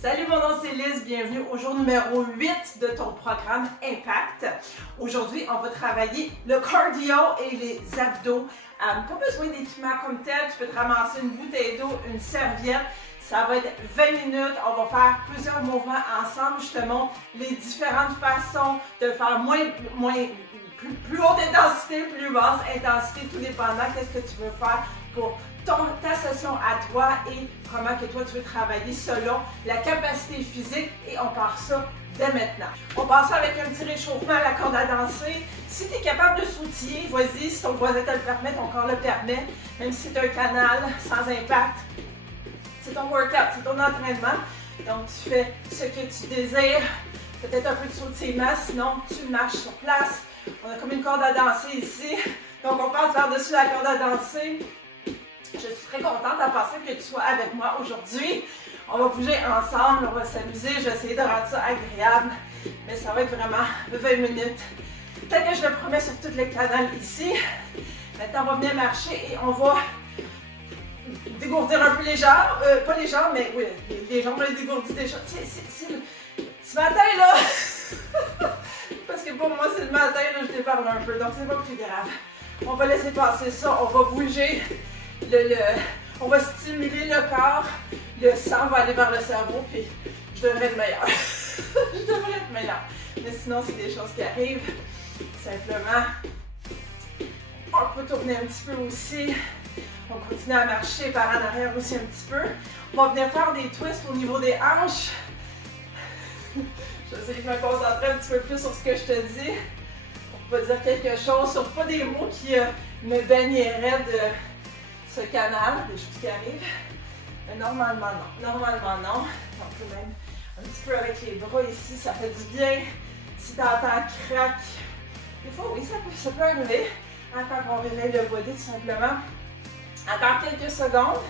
Salut, mon nom c'est Liz, bienvenue au jour numéro 8 de ton programme Impact. Aujourd'hui, on va travailler le cardio et les abdos. Pas besoin d'équipement comme tel, tu peux te ramasser une bouteille d'eau, une serviette. Ça va être 20 minutes, on va faire plusieurs mouvements ensemble. Je te montre les différentes façons de faire plus haute intensité, plus basse intensité, tout dépendant qu'est-ce que tu veux faire pour ta session à toi et comment que toi tu veux travailler selon la capacité physique et on part ça dès maintenant. On part ça avec un petit réchauffement à la corde à danser. Si tu es capable de s'outiller, vas-y, si ton voisin te le permet, ton corps le permet, même si c'est un canal sans impact. C'est ton workout, c'est ton entraînement. Donc tu fais ce que tu désires, peut-être un peu de saut de ses masses, sinon tu marches sur place. On a comme une corde à danser ici, donc on passe par-dessus la corde à danser. Je suis très contente à penser que tu sois avec moi aujourd'hui. On va bouger ensemble, on va s'amuser, je vais essayer de rendre ça agréable, mais ça va être vraiment 20 minutes. Tel que je le promets sur tout le canal ici. Maintenant, on va venir marcher et on va dégourdir un peu les jambes. Pas les jambes, mais oui, les jambes, on les dégourdit déjà. Ce matin, là, parce que pour moi, c'est le matin, là, je te parle un peu, donc c'est pas plus grave. On va laisser passer ça, on va bouger. On va stimuler le corps, le sang va aller vers le cerveau, puis je devrais être meilleure. Je devrais être meilleure. Mais sinon, c'est des choses qui arrivent. Simplement, on peut tourner un petit peu aussi. On continue à marcher par en arrière aussi un petit peu. On va venir faire des twists au niveau des hanches. J'essaie de me concentrer un petit peu plus sur ce que je te dis. On va dire quelque chose sur pas des mots qui me baigneraient de ce canal, des choses qui arrivent. Mais normalement non. Normalement non. On peut même un petit peu avec les bras ici, ça fait du bien. Si tu entends crack, des fois oui, ça peut arriver. Quand on réveille le body tout simplement. Encore quelques secondes.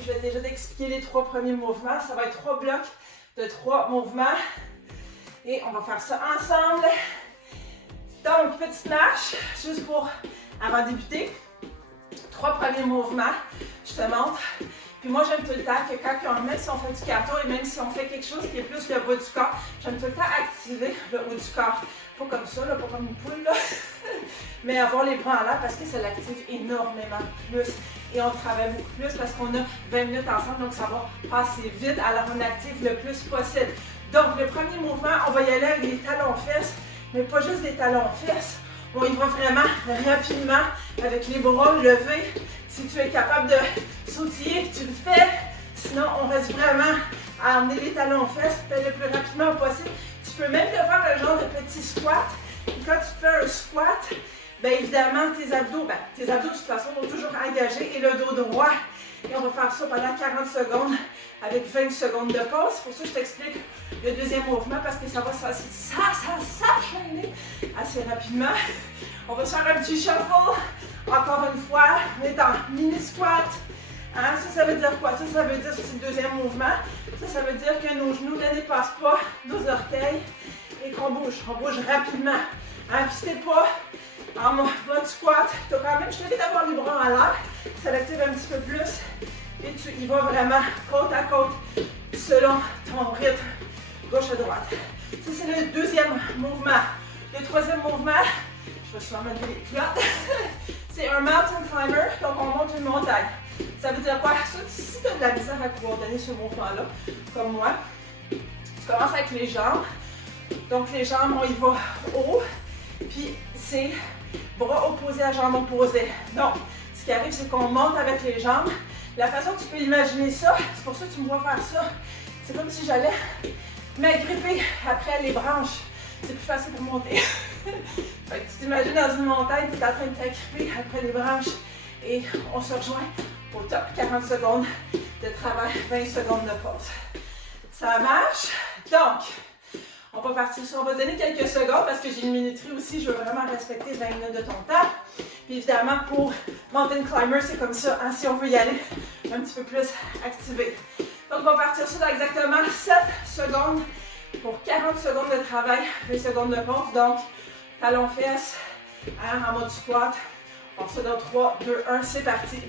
Je vais déjà t'expliquer les 3 premiers mouvements. Ça va être 3 blocs de 3 mouvements. Et on va faire ça ensemble. Donc, petite marche, juste pour, avant de débuter. 3 premiers mouvements, je te montre. Puis moi, j'aime tout le temps que quand même si on fait du cardio et même si on fait quelque chose qui est plus le bas du corps, j'aime tout le temps activer le haut du corps. Pas comme ça, là, pas comme une poule, là. Mais avoir les bras en l'air parce que ça l'active énormément plus. Et on travaille beaucoup plus parce qu'on a 20 minutes ensemble, donc ça va passer vite. Alors, on active le plus possible. Donc, le premier mouvement, on va y aller avec des talons-fesses, mais pas juste des talons-fesses. On y va vraiment rapidement avec les bras levés. Si tu es capable de sautiller, tu le fais. Sinon, on reste vraiment à emmener les talons aux fesses le plus rapidement possible. Tu peux même te faire un genre de petit squat. Et quand tu fais un squat, bien évidemment, tes abdos de toute façon vont toujours engager et le dos droit. Et on va faire ça pendant 40 secondes avec 20 secondes de pause. C'est pour ça que je t'explique le deuxième mouvement parce que ça va s'enchaîner assez rapidement. On va se faire un petit shuffle. Encore une fois, on est en mini squat. Hein? Ça veut dire quoi? Ça veut dire, c'est le deuxième mouvement. Ça veut dire que nos genoux ne dépassent pas nos orteils et qu'on bouge. On bouge rapidement. Hein? Puis si t'es pas en mode squat, tu as quand même, je te dis d'avoir les bras en l'air. Ça l'active un petit peu plus. Et tu y vas vraiment côte à côte selon ton rythme, gauche à droite. Ça, c'est le deuxième mouvement. Le troisième mouvement, je vais souvent mettre les culottes. C'est un mountain climber, donc on monte une montagne. Ça veut dire quoi? Si tu as de la misère à pouvoir donner ce mouvement-là, comme moi, tu commences avec les jambes. Donc les jambes, on y va haut, puis c'est bras opposés à jambes opposées. Donc, ce qui arrive, c'est qu'on monte avec les jambes. La façon que tu peux imaginer ça, c'est pour ça que tu me vois faire ça, c'est comme si j'allais m'agripper après les branches. C'est plus facile pour monter. Fait que tu t'imagines dans une montagne, tu es en train de t'agripper après les branches et on se rejoint au top. 40 secondes de travail, 20 secondes de pause. Ça marche? Donc, on va partir sur, on va donner quelques secondes parce que j'ai une minuterie aussi, je veux vraiment respecter 20 minutes de ton temps. Puis évidemment, pour Mountain Climber, c'est comme ça, hein, si on veut y aller un petit peu plus activé. Donc, on va partir sur exactement 7 secondes pour 40 secondes de travail, 20 secondes de pause. Donc, talons fesses, hein, en mode squat. On part ça dans 3, 2, 1, c'est parti.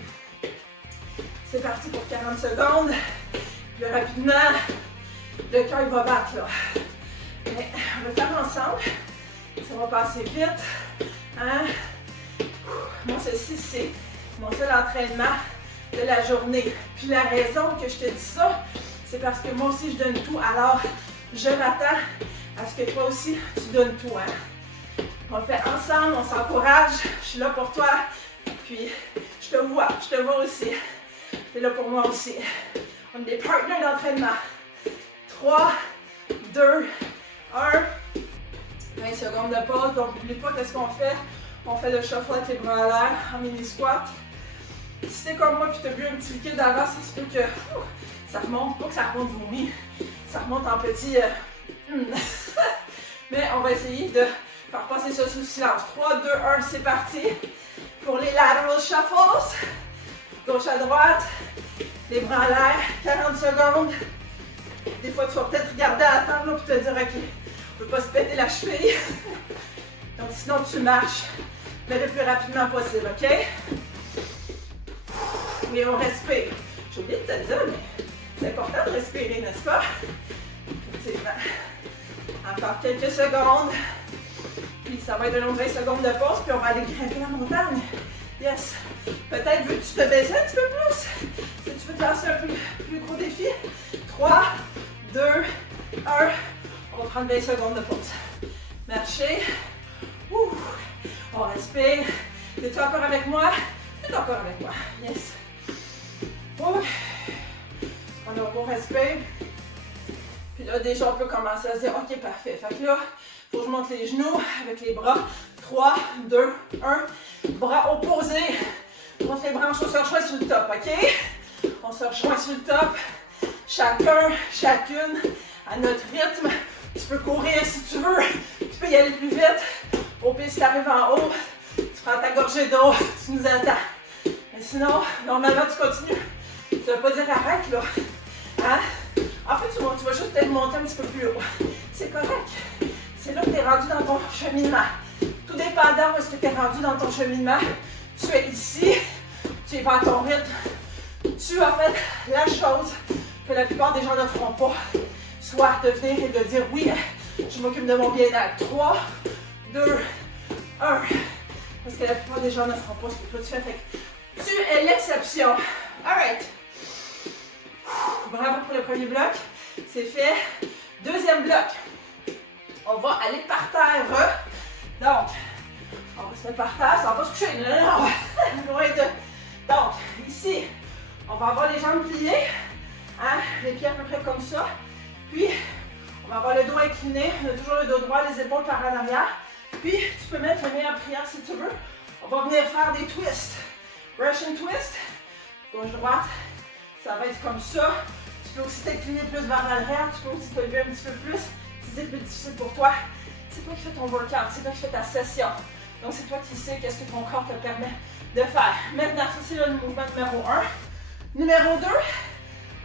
C'est parti pour 40 secondes. Plus rapidement. Le cœur, il va battre, là. Mais on va le faire ensemble. Ça va passer vite. Hein? Moi, ceci, c'est mon seul entraînement de la journée. Puis la raison que je te dis ça, c'est parce que moi aussi, je donne tout. Alors, je m'attends à ce que toi aussi, tu donnes tout. Hein? On le fait ensemble, on s'encourage. Je suis là pour toi. Puis, je te vois aussi. Tu es là pour moi aussi. On est des partenaires d'entraînement. 3, 2, 1. 20 secondes de pause. Donc, n'oublie pas qu'est-ce qu'on fait. On fait le shuffle avec les bras à l'air en mini squat. Si t'es comme moi et tu as bu un petit liquide avant, ça se peut que ça remonte. Pas que ça remonte vomi. Ça remonte en petit. Mais on va essayer de faire passer ça sous silence. 3, 2, 1, c'est parti. Pour les lateral shuffles. Gauche à droite. Les bras à l'air. 40 secondes. Des fois, tu vas peut-être regarder à la table et te dire, OK, on ne peut pas se péter la cheville. Donc, sinon, tu marches, mais le plus rapidement possible, OK? Et on respire. J'ai oublié de te dire, mais c'est important de respirer, n'est-ce pas? Effectivement. Encore quelques secondes. Puis, ça va être un long 20 secondes de pause, puis on va aller grimper la montagne. Yes. Peut-être veux-tu te baisser un petit peu plus? Si tu veux te lancer un plus gros défi. 3, 2, 1. On va prendre 20 secondes de pause. Marcher. Ouh. On respire. Es-tu encore avec moi? Tu es encore avec moi. Yes. Ouh. On a un bon respire. Puis là, déjà, on peut commencer à se dire, OK, parfait. Fait que là, il faut que je monte les genoux avec les bras. 3, 2, 1. Bras opposés. On monte les bras, on se rejoint sur le top, OK? On se rejoint sur le top. Chacun, chacune, à notre rythme. Tu peux courir si tu veux. Tu peux y aller plus vite. Au pire, si tu arrives en haut, tu prends ta gorgée d'eau, tu nous attends. Mais sinon, normalement, tu continues. Tu ne vas pas dire arrête, là. Hein? En fait, tu vas juste peut-être monter un petit peu plus haut. C'est correct. C'est là que tu es rendu dans ton cheminement. Tout dépendant où est-ce que tu es rendu dans ton cheminement, tu es ici, tu es vers ton rythme. Tu as fait la chose que la plupart des gens ne feront pas. Soit de venir et de dire oui, je m'occupe de mon bien-être. 3, 2, 1. Parce que la plupart des gens ne feront pas ce que toi tu fais. Fait que tu es l'exception. Alright. Bravo pour le premier bloc. C'est fait. Deuxième bloc. On va aller par terre. Donc, on va se mettre par terre. Ça va pas se coucher. Non. Loin de. Donc, ici, on va avoir les jambes pliées. Hein? Les pieds à peu près comme ça. Puis, on va avoir le dos incliné. On a toujours le dos droit, les épaules par en arrière. Puis, tu peux mettre le nez en prière si tu veux. On va venir faire des twists. Russian twist. Gauche-droite. Ça va être comme ça. Tu peux aussi t'incliner plus vers l'arrière. Tu peux aussi te lever un petit peu plus. Si c'est plus difficile pour toi, c'est toi qui fais ton workout. C'est toi qui fais ta session. Donc, c'est toi qui sais qu'est-ce que ton corps te permet de faire. Maintenant, ça, c'est le mouvement numéro 1. Numéro 2.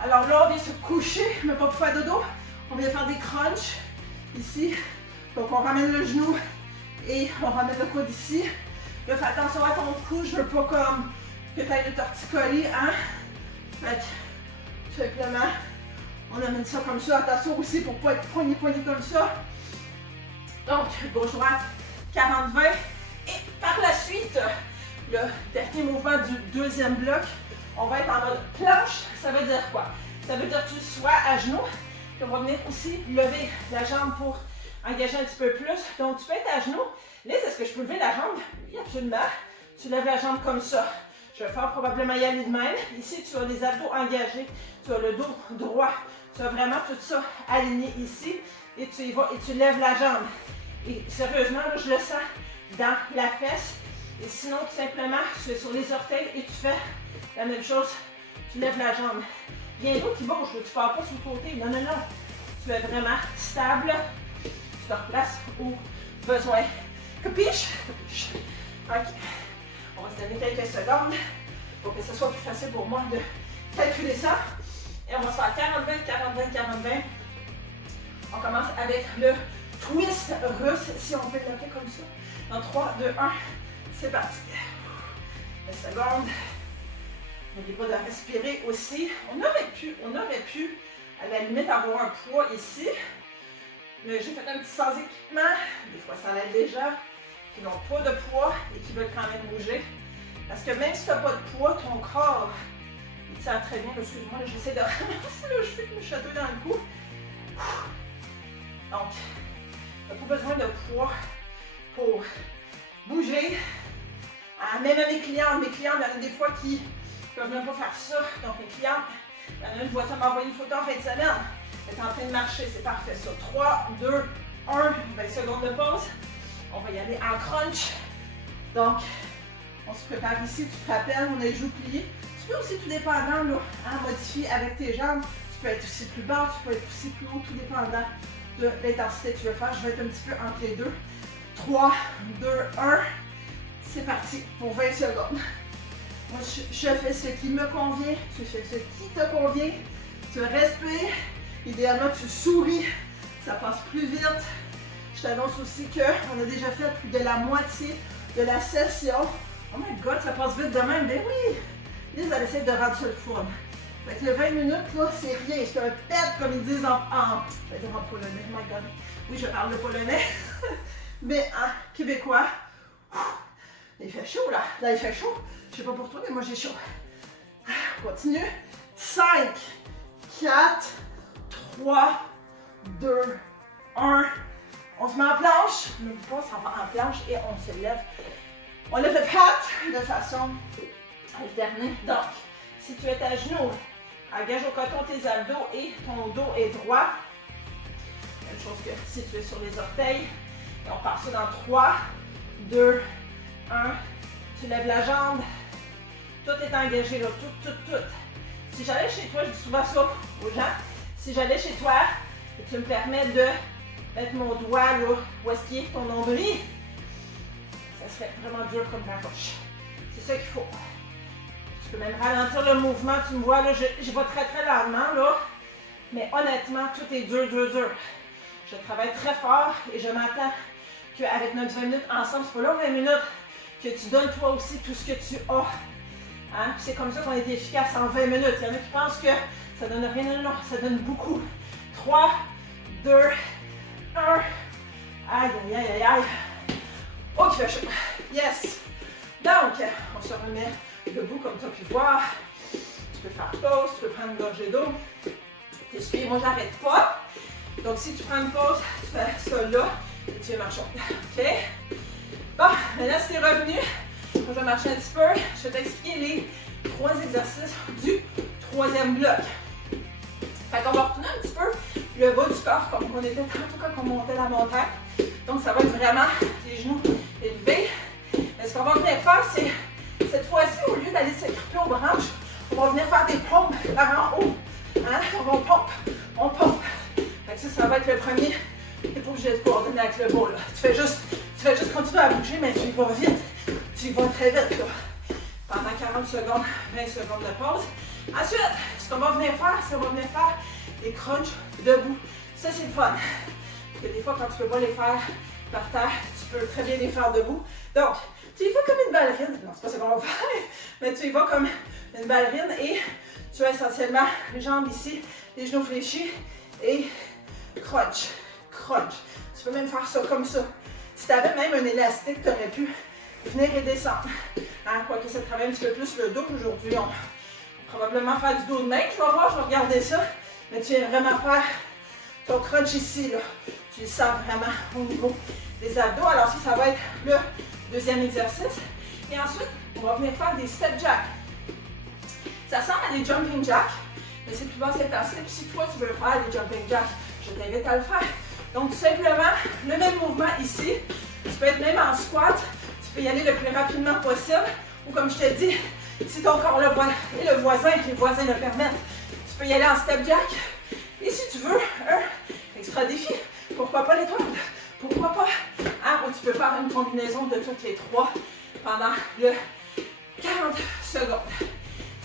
Alors là, on vient se coucher, mais pas pour faire dodo. On vient faire des crunchs ici. Donc, on ramène le genou et on ramène le coude ici. Là, fais attention à ton cou. Je veux pas comme que tu ailles le torticolis, hein? Fait que, tout simplement, on amène ça comme ça. Attention aussi pour ne pas être poigné comme ça. Donc, gauche-droite, 40-20. Et par la suite, le dernier mouvement du deuxième bloc, on va être en mode planche. Ça veut dire quoi? Ça veut dire que tu sois à genoux. Puis on va venir aussi lever la jambe pour engager un petit peu plus. Donc, tu peux être à genoux. Liz, est-ce que je peux lever la jambe? Oui, absolument. Tu lèves la jambe comme ça. Je vais faire probablement y aller de même. Ici, tu as les abdos engagés. Tu as le dos droit. Tu as vraiment tout ça aligné ici. Et tu y vas et tu lèves la jambe. Et sérieusement, là, je le sens dans la fesse. Et sinon, tout simplement, tu es sur les orteils et tu fais la même chose. Tu lèves la jambe. Bien l'autre qui bouge. Tu ne pars pas sur le côté. Non, non, non. Tu es vraiment stable. Tu te replaces au besoin. Capiche? Capiche. OK. On va se donner quelques secondes pour que ce soit plus facile pour moi de calculer ça. Et on va se faire 40-20, 40-20, 40-20. On commence avec le twist russe, si on peut l'appeler comme ça. Dans 3, 2, 1, c'est parti. 20 secondes. N'oubliez pas de respirer aussi. On aurait pu à la limite avoir un poids ici. Mais j'ai fait un petit sans équipement. Des fois, ça l'aide les gens qui n'ont pas de poids et qui veulent quand même bouger. Parce que même si tu n'as pas de poids, ton corps, il tient très bien. Excuse-moi, j'essaie de ramasser le cheveu qui me chatouille dans le cou. Donc, tu n'as pas besoin de poids pour bouger. Même à mes clientes, il y en a des fois qui ne peuvent même pas faire ça. Donc, mes clientes, il y en a une, je vois ça m'envoyer une photo en fin de semaine. Elle est en train de marcher, c'est parfait ça. 3, 2, 1, 20 secondes de pause. On va y aller en crunch. Donc, on se prépare ici, tu te rappelles, on a les genoux pliés. Tu peux aussi, tout dépendant, là, modifier avec tes jambes. Tu peux être aussi plus bas, tu peux être aussi plus haut, tout dépendant de l'intensité que tu veux faire. Je vais être un petit peu entre les deux. 3, 2, 1. C'est parti pour 20 secondes. Moi, je fais ce qui me convient, tu fais ce qui te convient. Tu respires. Idéalement, tu souris. Ça passe plus vite. Je t'annonce aussi qu'on a déjà fait plus de la moitié de la session. Oh my god, ça passe vite de même. Ben oui! Lise, elle essaie de rendre ça le fun. Fait que le 20 minutes, là, c'est rien. C'est un pet, comme ils disent je vais dire en polonais. Oh my god. Oui, je parle de polonais. Mais en québécois, il fait chaud, là. Là, il fait chaud. Je sais pas pour toi, mais moi, j'ai chaud. On continue. 5, 4, 3, 2, 1. On se met en planche. Même pas, ça va en planche et on se lève. On lève le patte de façon alternée. Donc, si tu es à genoux, engage au coton tes abdos et ton dos est droit. Même chose que si tu es sur les orteils. Et on part ça dans 3, 2, 1. Tu lèves la jambe. Tout est engagé là, tout. Si j'allais chez toi, je dis souvent ça aux gens. Si j'allais chez toi et tu me permets de mettre mon doigt là, où est-ce qu'il est ton nombril, ça serait vraiment dur comme la roche. C'est ça qu'il faut. Tu peux même ralentir le mouvement. Tu me vois là, je vais très lentement là. Mais honnêtement, tout est dur. Je travaille très fort et je m'attends qu'avec notre 20 minutes ensemble, c'est pas là 20 minutes, que tu donnes toi aussi tout ce que tu as. Hein? C'est comme ça qu'on est efficace en 20 minutes. Il y en a qui pensent que ça donne rien, non, ça donne beaucoup. 3, 2, 1. Aïe. Oh, qui fait chaud. Yes. Donc, on se remet debout comme tu as pu voir. Tu peux faire pause, tu peux prendre une gorgée d'eau. T'essuyer, moi j'arrête pas. Donc, si tu prends une pause, tu fais ça là et tu marches. OK? Bon, maintenant, si tu es revenu, moi, je vais marcher un petit peu. Je vais t'expliquer les 3 exercices du 3e bloc. Fait qu'on va retourner un petit peu le bas du corps, comme on était tantôt quand on montait la montagne. Donc, ça va être vraiment les genoux élevés. Mais ce qu'on va venir faire, c'est, cette fois-ci, au lieu d'aller s'écriper aux branches, on va venir faire des pompes par en haut. Hein? On pompe. Fait que ça va être le premier. Tu n'es pas obligé de coordonner avec le bas, là. Tu fais juste continuer à bouger, mais tu y vas vite. Tu y vas très vite, là. Pendant 40 secondes, 20 secondes de pause. Ensuite, ce qu'on va venir faire, c'est qu'on va venir faire des crunchs debout. Ça, c'est le fun. Parce que des fois, quand tu ne peux pas les faire par terre, tu peux très bien les faire debout. Donc, tu y vas comme une ballerine. Non, c'est pas ce qu'on va faire, mais tu y vas comme une ballerine et tu as essentiellement les jambes ici, les genoux fléchis et crunch. Tu peux même faire ça comme ça. Si tu avais même un élastique, tu aurais pu venir et descendre. Hein, quoique ça travaille un petit peu plus le dos aujourd'hui. On va probablement faire du dos de main. Je vais voir, je vais regarder ça. Mais tu viens vraiment faire ton crunch ici. Là. Tu le sens vraiment au niveau des abdos. Alors ça va être le 2e exercice. Et ensuite, on va venir faire des step jacks. Ça ressemble à des jumping jacks, mais c'est plus basse intensité. Puis si toi, tu veux faire des jumping jacks, je t'invite à le faire. Donc, tout simplement, le même mouvement ici. Tu peux être même en squat. Tu peux y aller le plus rapidement possible. Ou comme je te dis, si ton corps le voit et le voisin, que les voisins le permettent, tu peux y aller en step jack. Et si tu veux un extra défi, pourquoi pas l'étoile? Pourquoi pas? Hein? Ou tu peux faire une combinaison de toutes les 3 pendant le 40 secondes.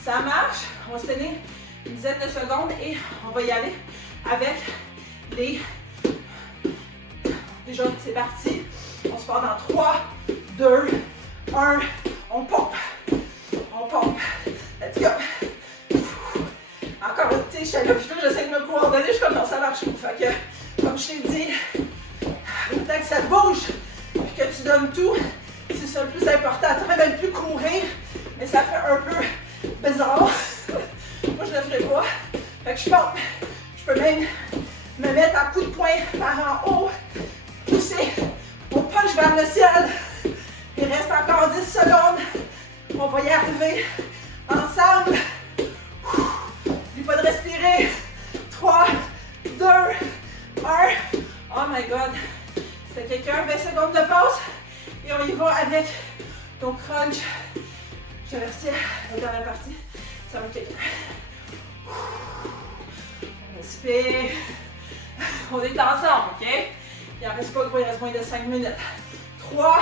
Ça marche. On va se tenir une dizaine de secondes et on va y aller avec les... Déjà, c'est parti. On se part dans 3, 2, 1. On pompe. Let's go. Encore une petite chaleur. J'essaie de me coordonné, je suis comme non, ça marche pas. Fait que, comme je t'ai dit, le temps que ça bouge, puis que tu donnes tout, c'est ça le plus important. Tu n'aurais même plus courir, mais ça fait un peu bizarre. Moi, je ne le ferai pas. Fait que je pompe. Je peux même me mettre à coup de poing par en haut, pousser. On punch vers le ciel. Il reste encore 10 secondes. On va y arriver ensemble. N'oublie pas de respirer. 3, 2, 1. Oh my God. C'est quelqu'un, 20 secondes de pause. Et on y va avec ton crunch. Je vais verser la dernière partie. Ça va être quelqu'un. On respire. On est ensemble, OK? Il n'en reste pas gros, il reste moins de 5 minutes. 3,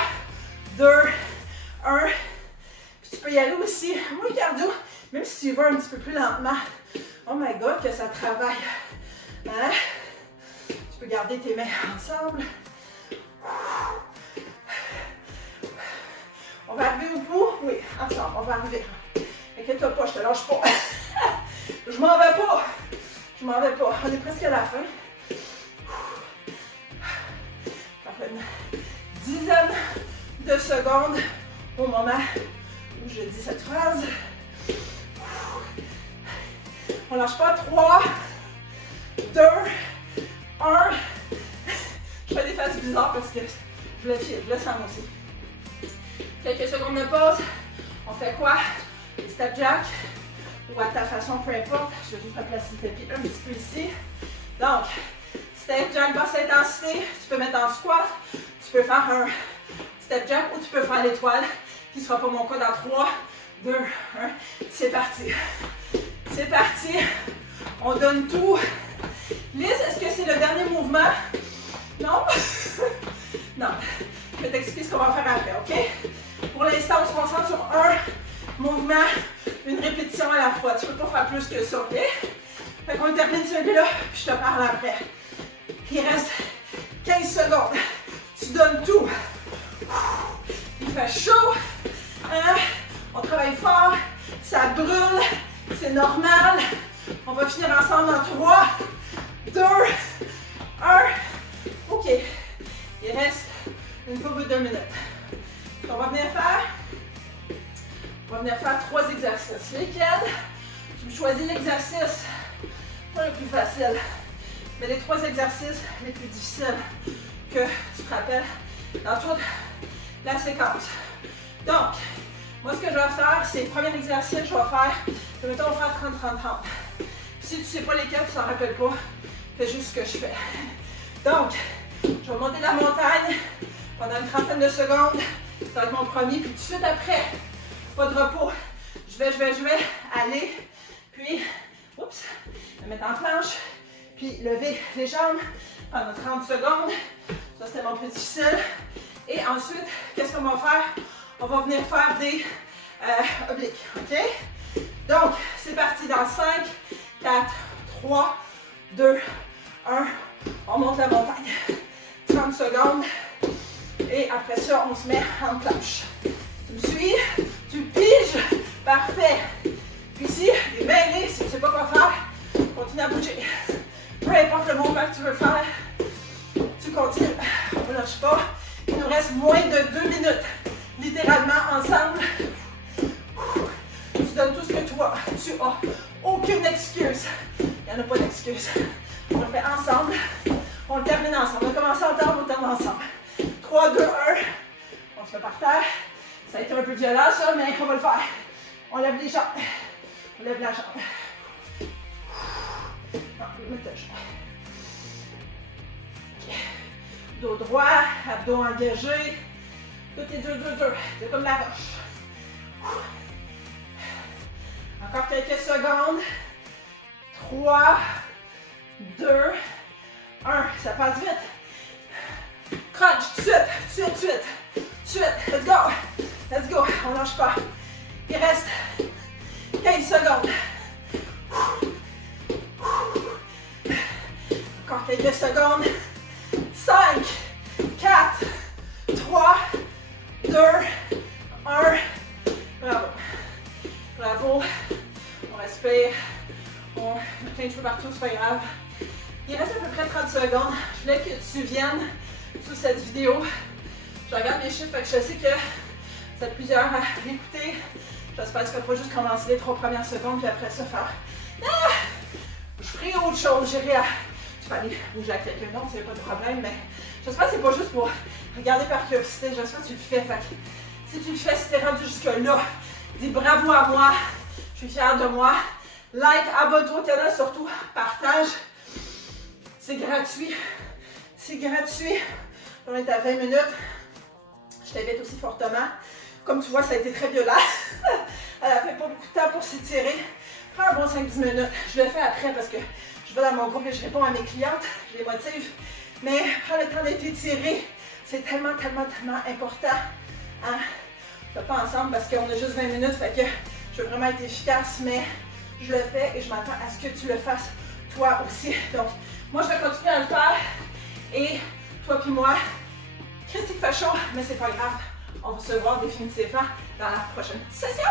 2, 1. Puis tu peux y aller aussi, moins cardio, même si tu y vas un petit peu plus lentement. Oh my God, que ça travaille. Hein? Tu peux garder tes mains ensemble. On va arriver au bout? Oui, ensemble, on va arriver. Inquiète-toi pas, je te lâche pas. Je m'en vais pas. Je m'en vais pas. On est presque à la fin. Une dizaine de secondes au moment où je dis cette phrase. On lâche pas. 3, 2, 1. Je fais des phases bizarres parce que je le sens aussi. Quelques secondes de pause. On fait quoi? Les step jack ou à ta façon, peu importe. Je vais juste replacer le tapis un petit peu ici. Donc, step jack basse intensité. Tu peux mettre en squat. Tu peux faire un step jack ou tu peux faire l'étoile, qui ne sera pas mon cas dans 3, 2, 1. C'est parti. C'est parti. On donne tout. Liz, est-ce que c'est le dernier mouvement? Non? Non. Je vais t'expliquer ce qu'on va faire après, OK? Pour l'instant, on se concentre sur un mouvement, une répétition à la fois. Tu ne peux pas faire plus que ça, OK? Fait qu'on termine celui-là, puis je te parle après. Il reste 15 secondes. Tu donnes tout. Il fait chaud. Hein? On travaille fort. Ça brûle. C'est normal. On va finir ensemble en 3, 2, 1. OK. Il reste une couple de minutes. On va venir faire 3 exercices. Lesquels? Tu choisis l'exercice, pas le plus facile, mais les 3 exercices les plus difficiles que tu te rappelles dans toute la séquence. Donc, moi ce que je vais faire, c'est le premier exercice, je vais mettons, on va faire 30-30-30. Si tu ne sais pas lesquels, tu ne t'en rappelles pas, fais juste ce que je fais. Donc, je vais monter la montagne pendant une trentaine de secondes. Ça va être mon premier, puis tout de suite après, pas de repos. Je vais aller, puis, oups, me mettre en planche, puis lever les jambes pendant 30 secondes. Ça, c'était mon plus difficile. Et ensuite, qu'est-ce qu'on va faire? On va venir faire des obliques, OK? Donc, c'est parti dans 5, 4, 3, 2, 1. On monte la montagne. 30 secondes. Et après ça, on se met en planche. Tu me suis? Tu piges? Parfait. Puis ici, les mains ailées, si tu ne sais pas quoi faire, continue à bouger. Peu importe le mouvement que tu veux faire, tu continues. On ne lâche pas. Il nous reste moins de 2 minutes, littéralement ensemble. Tu donnes tout ce que tu as. Tu as aucune excuse. Il n'y en a pas d'excuse. On le fait ensemble. On le termine ensemble. On a commencé ensemble, on le termine ensemble. 3, 2, 1. On se met par terre. Ça a été un peu violent ça, mais on va le faire. On lève les jambes. On lève la jambe. Non, je vais mettre la jambe. Okay. Dos droit, abdos engagés. Tout est dur. C'est comme la roche. Encore quelques secondes. 3, 2, 1. Ça passe vite. Crunch, tout de suite. Let's go. On ne lâche pas. Il reste 15 secondes. Encore quelques secondes. 5, 4, 3, 2, 1. Bravo. On respire. On plein de cheveux partout, c'est pas grave. Il reste à peu près 30 secondes. Je voulais que tu viennes sous cette vidéo. Je regarde les chiffres, fait que je sais que vous êtes plusieurs à l'écouter. J'espère que tu ne vas pas juste commencer les 3 premières secondes puis après ça faire ah! Je ferai autre chose, j'irai à... Tu peux aller bouger avec quelqu'un d'autre, il n'y a pas de problème, mais j'espère que c'est pas juste pour regarder par curiosité, j'espère que tu le fais. Fait que si tu le fais, si tu es rendu jusque-là, dis bravo à moi, je suis fière de moi. Like, abonne-toi au canal, surtout partage. C'est gratuit. C'est gratuit. On est à 20 minutes. Je t'invite aussi fortement. Comme tu vois, ça a été très violent. Elle a fait pas beaucoup de temps pour s'étirer. Prends un bon 5-10 minutes. Je le fais après parce que je vais dans mon groupe et je réponds à mes clientes. Je les motive. Mais prends le temps d'être étiré. C'est tellement, tellement, tellement important. Hein? On ne fait pas ensemble parce qu'on a juste 20 minutes. Fait que je veux vraiment être efficace, mais je le fais et je m'attends à ce que tu le fasses toi aussi. Donc, moi, je vais continuer à le faire. Et toi puis moi, Christy fait chaud, mais c'est pas grave. On va se voir définitivement dans la prochaine session.